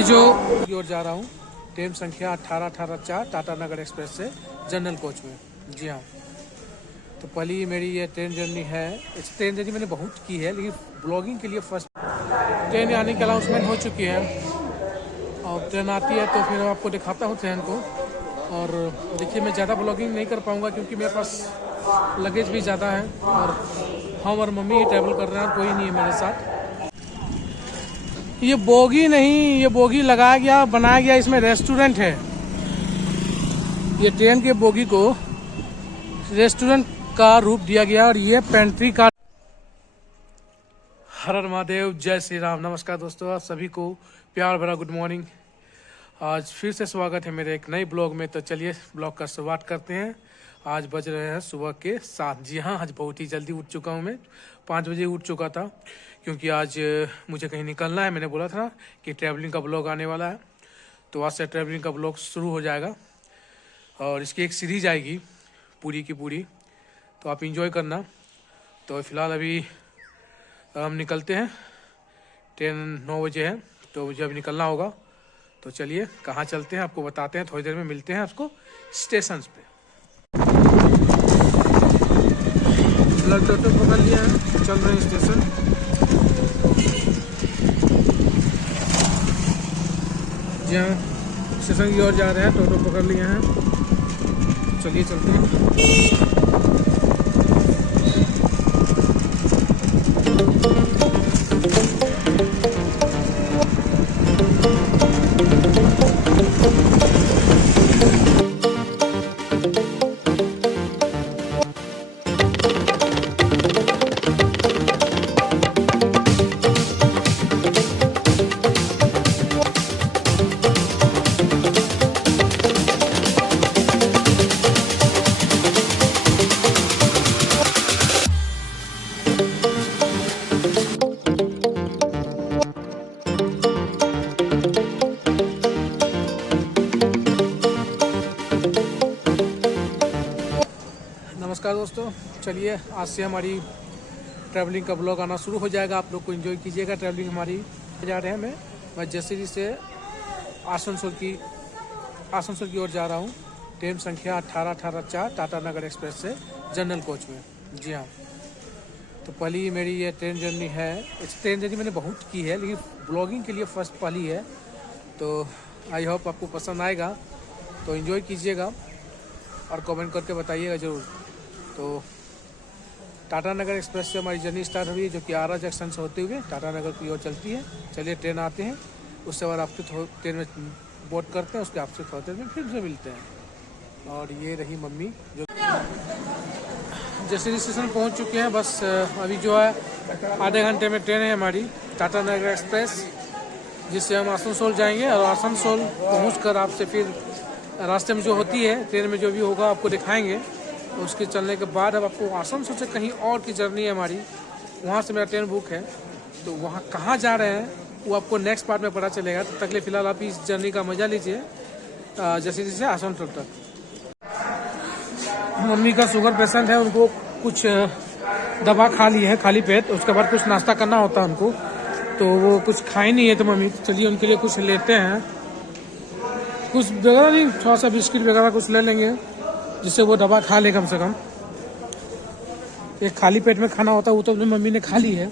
ये जो की ओर जा रहा हूँ, ट्रेन संख्या 1884 टाटा नगर एक्सप्रेस से जनरल कोच में। जी हाँ, तो पहली मेरी ये ट्रेन जर्नी है। इस ट्रेन जर्नी मैंने बहुत की है, लेकिन ब्लॉगिंग के लिए फर्स्ट ट्रेन आने की अनाउंसमेंट हो चुकी है। और ट्रेन आती है तो फिर आपको दिखाता हूँ ट्रेन को। और देखिए, मैं ज़्यादा ब्लॉगिंग नहीं कर पाऊँगा क्योंकि मेरे पास लगेज भी ज़्यादा है और हम और मम्मी ही ट्रैवल कर रहे हैं, कोई नहीं है मेरे साथ। ये बोगी नहीं, ये बोगी लगाया गया, बनाया गया, इसमें रेस्टोरेंट है। ये ट्रेन के बोगी को रेस्टोरेंट का रूप दिया गया और ये पेंट्री का। हर हर महादेव, जय श्री राम। नमस्कार दोस्तों, आप सभी को प्यार भरा गुड मॉर्निंग। आज फिर से स्वागत है मेरे एक नए ब्लॉग में। तो चलिए ब्लॉग का शुरुआत करते हैं। आज बज रहे हैं सुबह के 7। जी हाँ, आज बहुत ही जल्दी उठ चुका हूँ मैं। 5 बजे उठ चुका था क्योंकि आज मुझे कहीं निकलना है। मैंने बोला था कि ट्रैवलिंग का ब्लॉग आने वाला है, तो आज से ट्रैवलिंग का ब्लॉग शुरू हो जाएगा और इसकी एक सीरीज आएगी पूरी की पूरी, तो आप इंजॉय करना। तो फिलहाल अभी हम निकलते हैं। ट्रेन 9 बजे है, तो मुझे अभी निकलना होगा। तो चलिए कहाँ चलते हैं आपको बताते हैं, थोड़ी देर में मिलते हैं आपको स्टेशन पे। ब्लड टोटो पकड़ लिया है, चल रहे हैं स्टेशन। जी हाँ, स्टेशन की ओर जा रहे हैं, टोटो पकड़ लिए हैं। चलिए चलते हैं। नमस्कार दोस्तों, चलिए आज से हमारी ट्रैवलिंग का ब्लॉग आना शुरू हो जाएगा। आप लोग को एंजॉय कीजिएगा ट्रैवलिंग हमारी। जा रहे हैं मैं जैसरी से आसनसोल की ओर जा रहा हूँ। ट्रेन संख्या 1884 टाटा नगर एक्सप्रेस से जनरल कोच में। जी हाँ, तो पहली मेरी ये ट्रेन जर्नी है। इस ट्रेन जर्नी मैंने बहुत की है, लेकिन ब्लॉगिंग के लिए फर्स्ट पहली है। तो आई होप आपको पसंद आएगा, तो एंजॉय कीजिएगा और कमेंट करके बताइएगा ज़रूर। तो टाटा नगर एक्सप्रेस से हमारी जर्नी स्टार्ट हुई है, जो कि आरा जंक्शन से होते हुए टाटा नगर की ओर चलती है। चलिए ट्रेन आते हैं, उससे बाद आपसे ट्रेन में बोर्ड करते हैं, उसके आपसे थोड़ी देर में फिर से मिलते हैं। और ये रही मम्मी जो जैसे स्टेशन पहुंच चुके हैं। बस अभी जो है आधे घंटे में ट्रेन है हमारी टाटा नगर एक्सप्रेस, जिससे हम आसनसोल जाएंगे। और आसनसोल पहुँच कर आपसे फिर रास्ते में जो होती है ट्रेन में जो भी होगा आपको दिखाएंगे। उसके चलने के बाद अब आपको आसनसोल से कहीं और की जर्नी है हमारी, वहाँ से मेरा ट्रेन बुक है। तो वहाँ कहाँ जा रहे हैं वो आपको नेक्स्ट पार्ट में पता चलेगा। तो तक फिलहाल आप इस जर्नी का मजा लीजिए जैसे आसनसोल तक। मम्मी का शुगर पेशेंट है, उनको कुछ दवा खा ली है खाली पेट, उसके बाद कुछ नाश्ता करना होता है उनको, तो वो कुछ खाई नहीं है। तो मम्मी चलिए उनके लिए कुछ लेते हैं, कुछ वगैरह नहीं, थोड़ा सा बिस्किट वगैरह कुछ ले लेंगे जिससे वो दवा खा ले कम से कम। एक खाली पेट में खाना होता है, वो तो मम्मी ने खा ली है।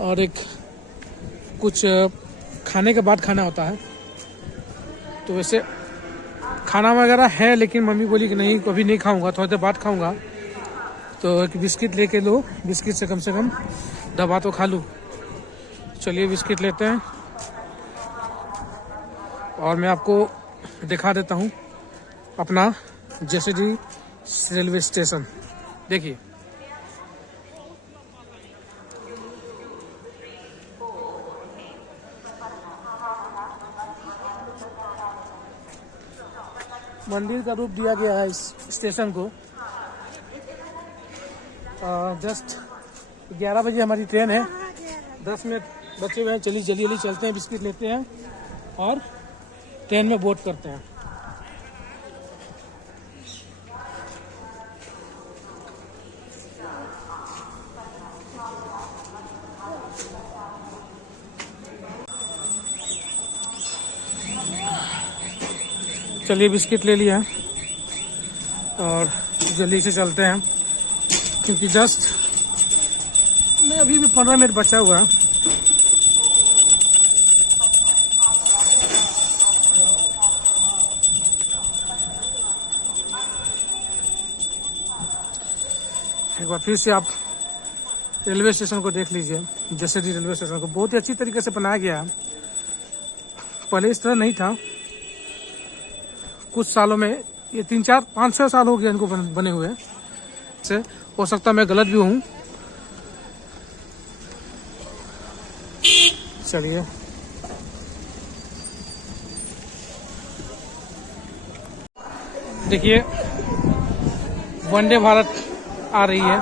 और एक कुछ खाने के बाद खाना होता है। तो वैसे खाना वगैरह है, लेकिन मम्मी बोली कि नहीं कभी नहीं खाऊंगा, थोड़ी देर बाद खाऊंगा। तो एक बिस्किट लेके लो, बिस्किट से कम दवा तो खा लूँ। चलिए बिस्किट लेते हैं और मैं आपको दिखा देता हूँ अपना जैसरी रेलवे स्टेशन। देखिए मंदिर का रूप दिया गया है इस स्टेशन को। जस्ट 11 बजे हमारी ट्रेन है, 10 मिनट बचे हुए हैं। चलिए जल्दी चलते हैं, बिस्किट लेते हैं और ट्रेन में बोर्ड करते हैं। चलिए बिस्किट ले लिया और जल्दी से चलते हैं, क्योंकि जस्ट मैं अभी भी 15 मिनट बचा हुआ है। एक बार फिर से आप रेलवे स्टेशन को देख लीजिए, जसीडीह रेलवे स्टेशन को बहुत ही अच्छी तरीके से बनाया गया है। पहले इस तरह नहीं था, कुछ सालों में, ये 3-4-5-6 साल हो गया इनको बने हुए से। हो सकता मैं गलत भी हूँ। चलिए देखिए, वंदे भारत आ रही है।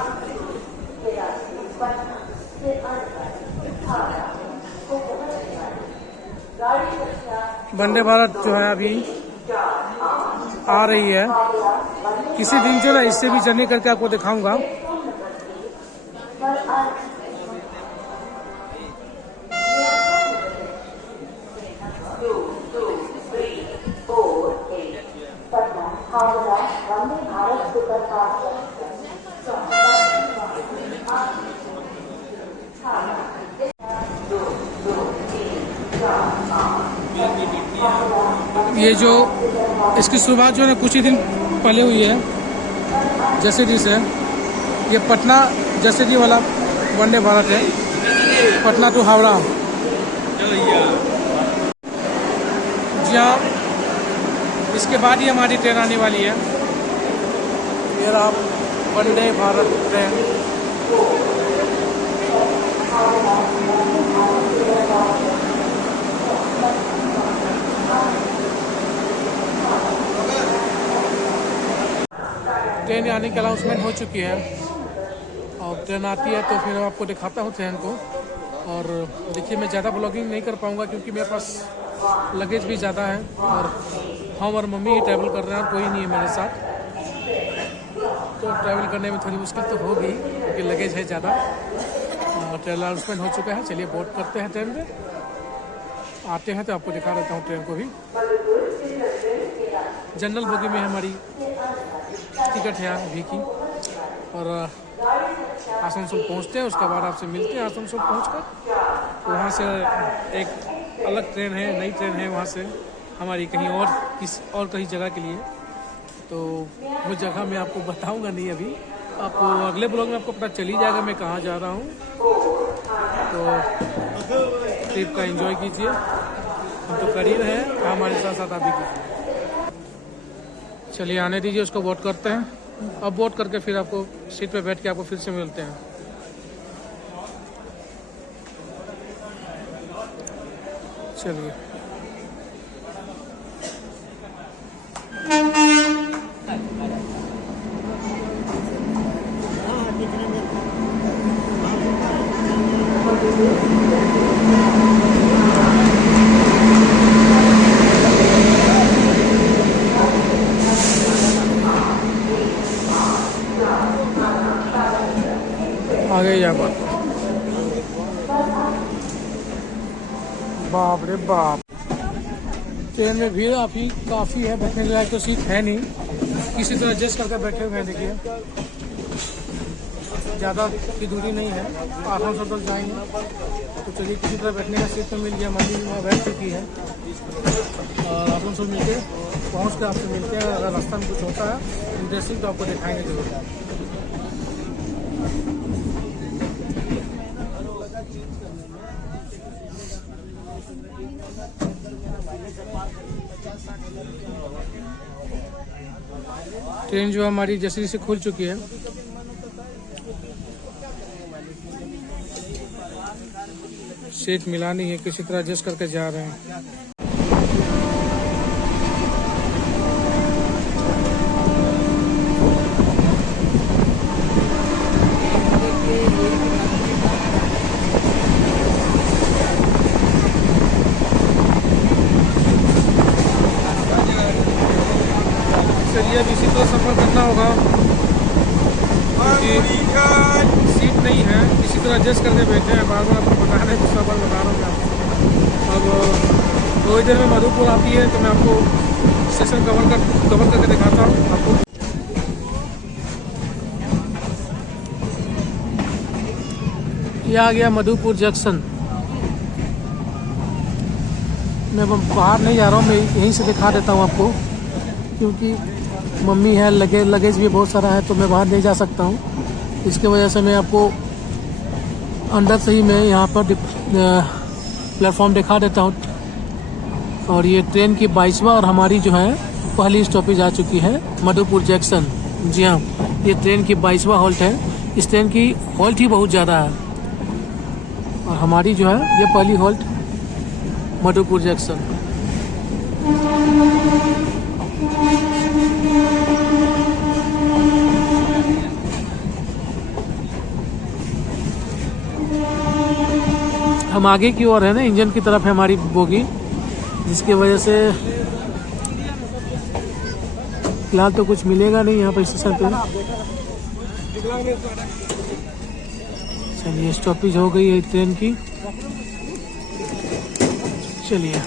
वंदे भारत जो है अभी आ रही है। किसी दिन जो है इससे भी जर्नी करके आपको दिखाऊंगा। ये जो इसकी शुरुआत जो है कुछ ही दिन पहले हुई है जसीडीह से। ये पटना जसीडीह वाला वंदे भारत है, पटना टू हावड़ा। जी हाँ, इसके बाद ही हमारी ट्रेन आने वाली है। ये रहा वंदे भारत ट्रेन। ट्रेन आने की अनाउंसमेंट हो चुकी है और ट्रेन आती है तो फिर आपको दिखाता हूँ ट्रेन को। और देखिए, मैं ज़्यादा ब्लॉगिंग नहीं कर पाऊँगा क्योंकि मेरे पास लगेज भी ज़्यादा है और हम और मम्मी ही ट्रैवल कर रहे हैं, कोई नहीं है मेरे साथ। तो ट्रैवल करने में थोड़ी मुश्किल तो होगी क्योंकि लगेज है ज़्यादा। ट्रेन अनाउंसमेंट हो चुका है। चलिए बोर्ड करते हैं ट्रेन में, आते हैं तो आपको दिखा देता हूँ ट्रेन को भी। जनरल बोगी में हमारी टिकट है अभी की। और आसनसोल पहुंचते हैं, उसके बाद आपसे मिलते हैं आसनसोल पहुंचकर। वहाँ से एक अलग ट्रेन है, नई ट्रेन है वहाँ से हमारी कहीं और कहीं जगह के लिए। तो वो जगह मैं आपको बताऊंगा नहीं अभी, आपको अगले ब्लॉग में आपको पता चल ही जाएगा मैं कहाँ जा रहा हूँ। तो ट्रिप का एंजॉय कीजिए, हम तो कर ही रहे हैं, हमारे साथ साथ आप भी कीजिए। चलिए आने दीजिए, उसको वोट करते हैं। अब वोट करके फिर आपको सीट पे बैठ के आपको फिर से मिलते हैं। चलिए आगे यहाँ पर, बाप रे बाप, ट्रेन में भीड़ काफ़ी है, बैठने के लायक तो सीट है नहीं, किसी तरह एडजस्ट करके बैठे हुए हैं। देखिए ज़्यादा की दूरी नहीं है, आसनसोल तक जाएंगे तो चलिए किसी तरह बैठने का सीट तो मिल गया। मम्मी वहाँ बैठ चुकी है और आसनसोल मिलके पहुँच कर आपसे मिलते हैं। अगर रास्ता में कुछ होता है इंटरेस्टिंग तो आपको दिखाएंगे जरूर। ट्रेन जो हमारी जसीडीह से खुल चुकी है। सीट मिलानी है, किसी तरह एडजस्ट करके जा रहे हैं। चलिए अब इसी तरह सफ़र करना होगा क्योंकि सीट नहीं है, इसी तरह एडजस्ट करके बैठे हैं। बार बार आपको बताना है, दूसरा बार बता रहा हूँ मैं आपको। अब थोड़ी देर में मधुपुर आती है तो मैं आपको स्टेशन कवर करके दिखाता हूँ आपको। ये आ गया मधुपुर जंक्शन। मैं बाहर नहीं जा रहा हूँ, मैं यहीं से दिखा देता हूँ आपको, क्योंकि मम्मी है, लगेज भी बहुत सारा है, तो मैं बाहर नहीं जा सकता हूँ। इसके वजह से मैं आपको अंदर से ही मैं यहाँ पर प्लेटफॉर्म दिखा देता हूँ। और ये ट्रेन की 22वां और हमारी जो है पहली स्टॉपेज आ चुकी है मधुपुर जंक्शन। जी हाँ, ये ट्रेन की 22वां हॉल्ट है। इस ट्रेन की हॉल्ट ही बहुत ज़्यादा है और हमारी जो है ये पहली हॉल्ट मधुपुर जंक्शन। हम आगे की ओर है ना, इंजन की तरफ है हमारी बोगी, जिसकी वजह से फिलहाल तो कुछ मिलेगा नहीं यहाँ पर स्टेशन पे। चलिए, स्टॉपेज हो गई है ट्रेन की। चलिए,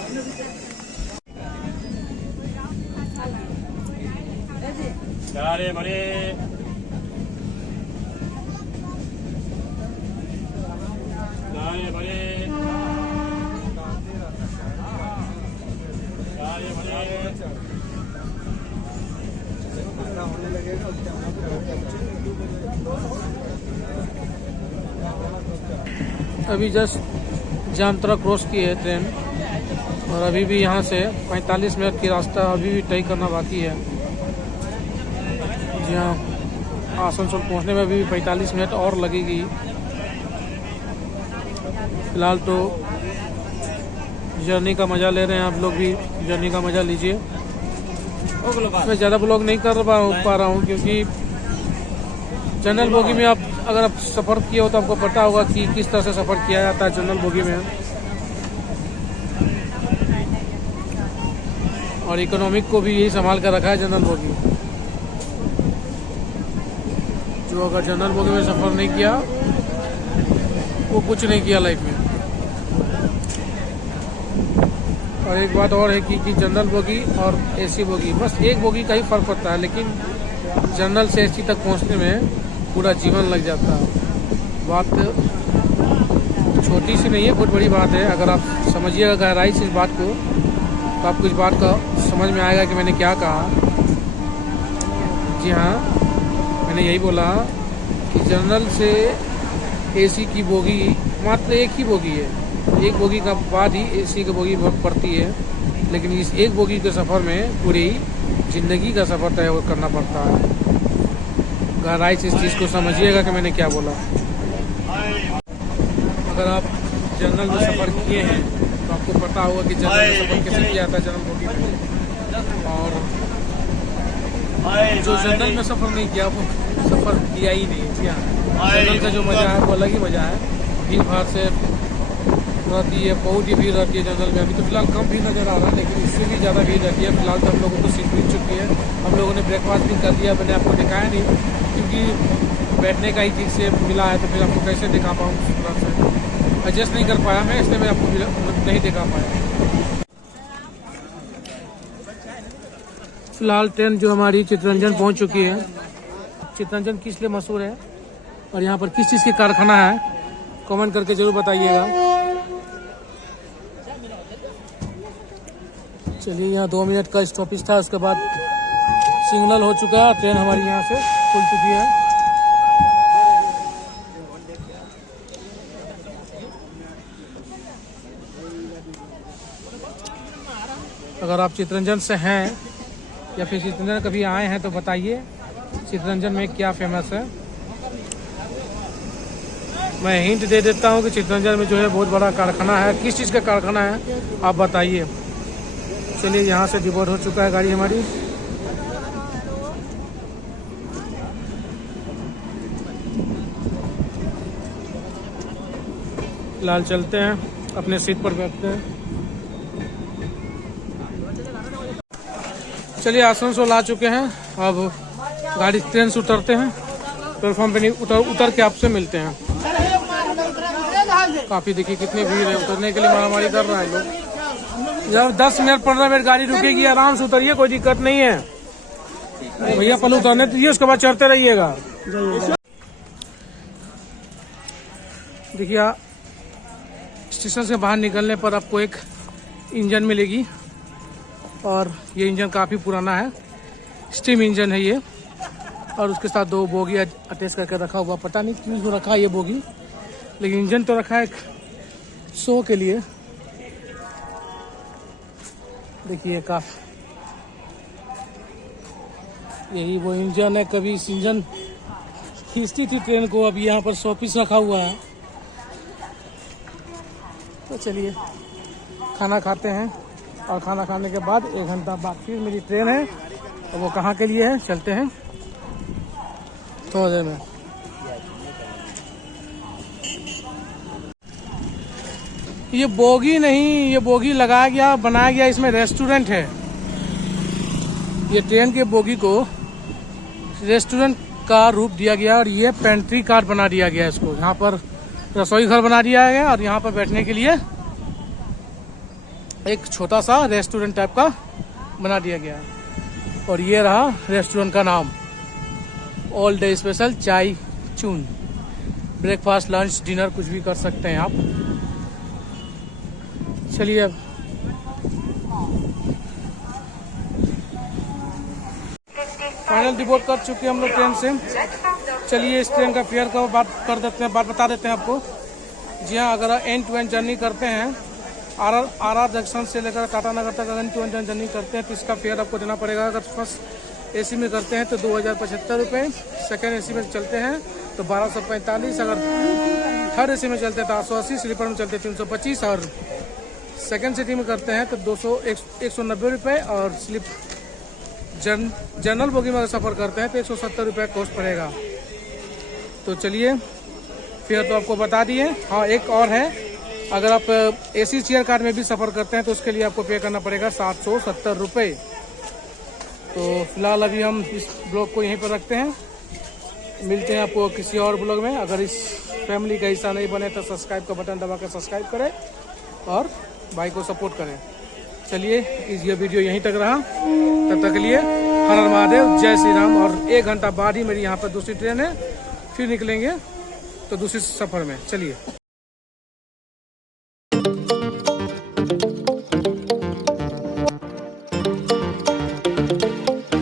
अभी जस्ट जामतरा क्रॉस की है ट्रेन और अभी भी यहाँ से 45 मिनट की रास्ता अभी भी तय करना बाकी है। जी हाँ, आसनसोल पहुँचने में अभी 45 मिनट और लगेगी। फिलहाल तो जर्नी का मज़ा ले रहे हैं, आप लोग भी जर्नी का मज़ा लीजिए। मैं ज़्यादा ब्लॉग नहीं कर पा रहा हूँ, क्योंकि जनरल बोगी में आप अगर आप सफ़र किए हो तो आपको पता होगा कि किस तरह से सफ़र किया जाता है जनरल बोगी में। और इकोनॉमिक को भी यही संभाल कर रखा है जनरल बोगी। जो अगर जनरल बोगी में सफ़र नहीं किया वो कुछ नहीं किया लाइफ में। और एक बात और है कि जनरल बोगी और एसी बोगी, बस एक बोगी का ही फ़र्क पड़ता है, लेकिन जनरल से एसी तक पहुंचने में पूरा जीवन लग जाता है। बात छोटी सी नहीं है, बहुत बड़ी बात है। अगर आप समझिएगा गहराई से इस बात को, तो आपको इस बात का समझ में आएगा कि मैंने क्या कहा। जी हाँ, मैंने यही बोला कि जनरल से एसी की बोगी मात्र एक ही बोगी है। एक बोगी का बाद ही एसी की बोगी पड़ती है, लेकिन इस एक बोगी के सफ़र में पूरी ज़िंदगी का सफ़र तय करना पड़ता है। गहराई से इस चीज़ को समझिएगा कि मैंने क्या बोला। अगर आप जनरल में सफ़र किए हैं तो आपको पता होगा कि जनरल में सफ़र कैसे किया जाता है जनरल बोगी में। और जो जनरल में सफ़र नहीं किया वो सफ़र किया ही नहीं। क्या जनरल का जो मज़ा है वो अलग ही मज़ा है। भीड़ भाड़ से रहती है, बहुत ही भीड़ रहती है जनरल में। अभी तो फिलहाल कम भीड़ नज़र आ रहा है, लेकिन इससे भी ज़्यादा भीड़ रहती है। फिलहाल तो हम लोगों को सीट मिल चुकी है, हम लोगों ने ब्रेकफास्ट भी कर लिया। मैंने आपको दिखाया नहीं, क्योंकि बैठने का ही ठीक से मिला है, तो फिर आपको कैसे दिखा पाऊँ। तरफ से एडजस्ट नहीं कर पाया मैं, इसलिए मैं आपको नहीं दिखा पाया। फिलहाल ट्रेन जो हमारी चित्तरंजन पहुँच चुकी है। चित्तरंजन किस लिए मशहूर है और यहाँ पर किस चीज़ की कारखाना है, कमेंट करके ज़रूर बताइएगा। चलिए, यहाँ 2 मिनट का स्टॉपेज था, उसके बाद सिग्नल हो चुका है, ट्रेन हमारी यहाँ से खुल चुकी है। अगर आप चित्तरंजन से हैं या फिर चित्तरंजन कभी आए हैं तो बताइए चित्तरंजन में क्या फेमस है। मैं हिंट दे देता हूँ कि चित्तरंजन में जो है बहुत बड़ा कारखाना है। किस चीज़ का कारखाना है आप बताइए। चलिए, यहाँ से डिबोर्ड हो चुका है गाड़ी हमारी। फिलहाल चलते हैं, अपने सीट पर बैठते हैं। चलिए, आसनसोल आ चुके हैं। अब गाड़ी ट्रेन से उतरते हैं, प्लेटफॉर्म पे नहीं उतर के आपसे मिलते हैं। काफ़ी देखिए कितनी भीड़ है, उतरने के लिए मारामारी कर रहा है लोग। जब 10 मिनट 15 मिनट गाड़ी रुकेगी, आराम से उतरिए, कोई दिक्कत नहीं है भैया। पहले उतरने दीजिए, उसके बाद चढ़ते रहिएगा। देखिए स्टेशन से बाहर निकलने पर आपको एक इंजन मिलेगी और ये इंजन काफ़ी पुराना है, स्टीम इंजन है ये। और उसके साथ 2 बोगी अटैच करके रखा हुआ, पता नहीं क्यों रखा है ये बोगी, लेकिन इंजन तो रखा है एक शो के लिए। देखिए काफ़ी, यही वो इंजन है, कभी इस इंजन खींचती थी ट्रेन को, अब यहाँ पर 100 पीस रखा हुआ है। तो चलिए खाना खाते हैं और खाना खाने के बाद 1 घंटा बाद फिर मेरी ट्रेन है, और वो कहाँ के लिए है चलते हैं थोड़ी देर में। ये बोगी नहीं, ये बोगी लगाया गया, बनाया गया, इसमें रेस्टोरेंट है। ये ट्रेन के बोगी को रेस्टोरेंट का रूप दिया गया और ये पेंट्री कार बना दिया गया इसको। यहाँ पर रसोई घर बना दिया गया और यहाँ पर बैठने के लिए एक छोटा सा रेस्टोरेंट टाइप का बना दिया गया। और ये रहा रेस्टोरेंट का नाम, ऑल डे स्पेशल चाय चून। ब्रेकफास्ट लंच डिनर कुछ भी कर सकते हैं आप। चलिए अब फाइनल डिपोर्ट कर चुके हैं हम लोग ट्रेन से। चलिए इस ट्रेन का फेयर का बात कर देते हैं, बात बता देते हैं आपको। जी हाँ, अगर एंड टू एंड जर्नी करते हैं आर जंक्शन से लेकर टाटा नगर तक अगर एंड टू एंड जर्नी करते हैं तो इसका फेयर आपको देना पड़ेगा। अगर फर्स्ट AC में करते हैं तो 2075 रुपये, सेकेंड AC में चलते हैं तो 1245, अगर थर्ड AC में चलते हैं तो 880, स्लीपर में चलते हैं 325, और सेकेंड सिटी में करते हैं तो 190 रुपये, और जनरल बोगी में अगर सफ़र करते हैं तो 170 रुपये कॉस्ट पड़ेगा। तो चलिए फेयर तो आपको बता दिए। हाँ, एक और है, अगर आप AC चेयर कार में भी सफ़र करते हैं तो उसके लिए आपको पे करना पड़ेगा 770 रुपये। तो फिलहाल अभी हम इस ब्लॉग को यहीं पर रखते हैं, मिलते हैं आपको किसी और ब्लॉग में। अगर इस फैमिली का हिस्सा नहीं बने तो सब्सक्राइब का बटन दबा कर सब्सक्राइब करें और भाई को सपोर्ट करें। चलिए ये वीडियो यहीं तक रहा, तब तक के लिए हर हर महादेव, जय श्री राम। और 1 घंटा बाद ही मेरी यहाँ पर दूसरी ट्रेन है, फिर निकलेंगे तो दूसरी सफ़र में। चलिए।